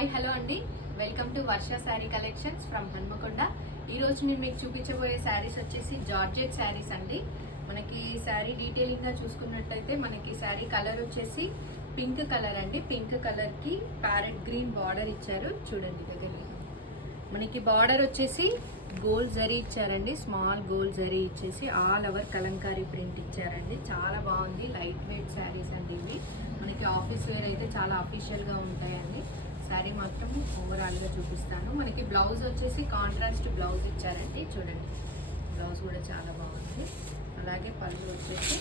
Hi hello అండి, welcome to Varsha sari collections from Hanamkonda. ఈరోజు నేను మీకు చూపించబోయే శారీస్ వచ్చేసి జార్జెట్ శారీస్ అండి. మనకి శారీ డీటెయిలింగ్గా చూసుకున్నట్టయితే మనకి శారీ కలర్ వచ్చేసి పింక్ కలర్ అండి. పింక్ కలర్కి ప్యారెట్ గ్రీన్ బార్డర్ ఇచ్చారు. చూడండి దగ్గర మనకి బార్డర్ వచ్చేసి గోల్డ్ జరీ ఇచ్చారండి. స్మాల్ గోల్డ్ జరీ ఇచ్చేసి ఆల్ ఓవర్ కలంకారీ ప్రింట్ ఇచ్చారండి. చాలా బాగుంది. లైట్ వెయిట్ శారీస్ అండి ఇవి. మనకి ఆఫీస్ వేర్ అయితే చాలా అఫీషియల్గా ఉంటాయండి. శారీ మాత్రం ఓవరాల్గా చూపిస్తాను. మనకి బ్లౌజ్ వచ్చేసి కాంట్రాస్ట్ బ్లౌజ్ ఇచ్చారండి. చూడండి బ్లౌజ్ కూడా చాలా బాగుంది. అలాగే పళ్ళు వచ్చేసి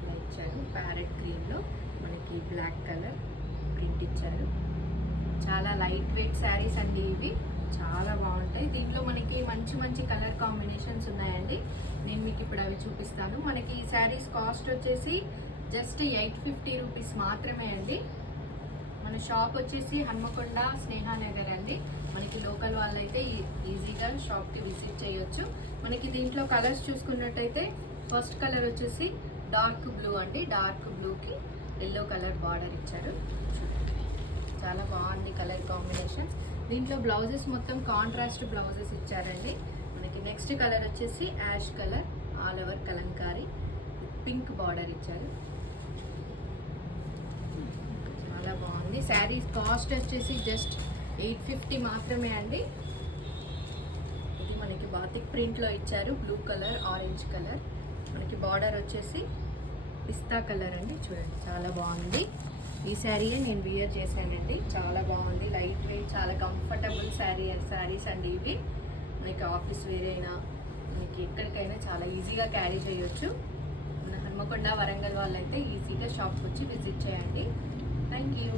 ఇలా ఇచ్చారు. ప్యారెట్ గ్రీన్లో మనకి బ్లాక్ కలర్ ప్రింట్ ఇచ్చారు. చాలా లైట్ వెయిట్ శారీస్ అండి ఇవి. చాలా బాగుంటాయి. దీంట్లో మనకి మంచి మంచి కలర్ కాంబినేషన్స్ ఉన్నాయండి. నేను మీకు ఇప్పుడు అవి చూపిస్తాను. మనకి ఈ శారీస్ కాస్ట్ వచ్చేసి జస్ట్ 850 రూపీస్ మాత్రమే అండి. మన షాప్ వచ్చేసి హన్మకొండ స్నేహానగర్ అండి. మనకి లోకల్ వాళ్ళైతే ఈజీగా షాప్కి విజిట్ చేయొచ్చు. మనకి దీంట్లో కలర్స్ చూసుకున్నట్టయితే ఫస్ట్ కలర్ వచ్చేసి డార్క్ బ్లూ అండి. డార్క్ బ్లూకి ఎల్లో కలర్ బార్డర్ ఇచ్చారు. చాలా బాగుంది కలర్ కాంబినేషన్స్. దీంట్లో బ్లౌజెస్ మొత్తం కాంట్రాస్ట్ బ్లౌజెస్ ఇచ్చారండి. మనకి నెక్స్ట్ కలర్ వచ్చేసి ash colour all over Kalamkari pink border ఇచ్చారు. చాలా బాగుంది. శారీ కాస్ట్ వచ్చేసి జస్ట్ 850 మాత్రమే అండి. ఇది మనకి బాతిక్ ప్రింట్లో ఇచ్చారు. Blue colour orange colour. మనకి బార్డర్ వచ్చేసి పిస్తా కలర్ అండి. చూడండి చాలా బాగుంది. ఈ శారీయే నేను వియర్ చేశానండి. చాలా బాగుంది. లైట్ వెయిట్, చాలా కంఫర్టబుల్ శారీస్ అండి ఇవి. మనకి ఆఫీస్ వేర్ అయినా మనకి ఎక్కడికైనా చాలా ఈజీగా క్యారీ చేయొచ్చు. మన హన్మకొండ వరంగల్ వాళ్ళైతే ఈజీగా షాప్కి వచ్చి విజిట్ చేయండి. Thank you.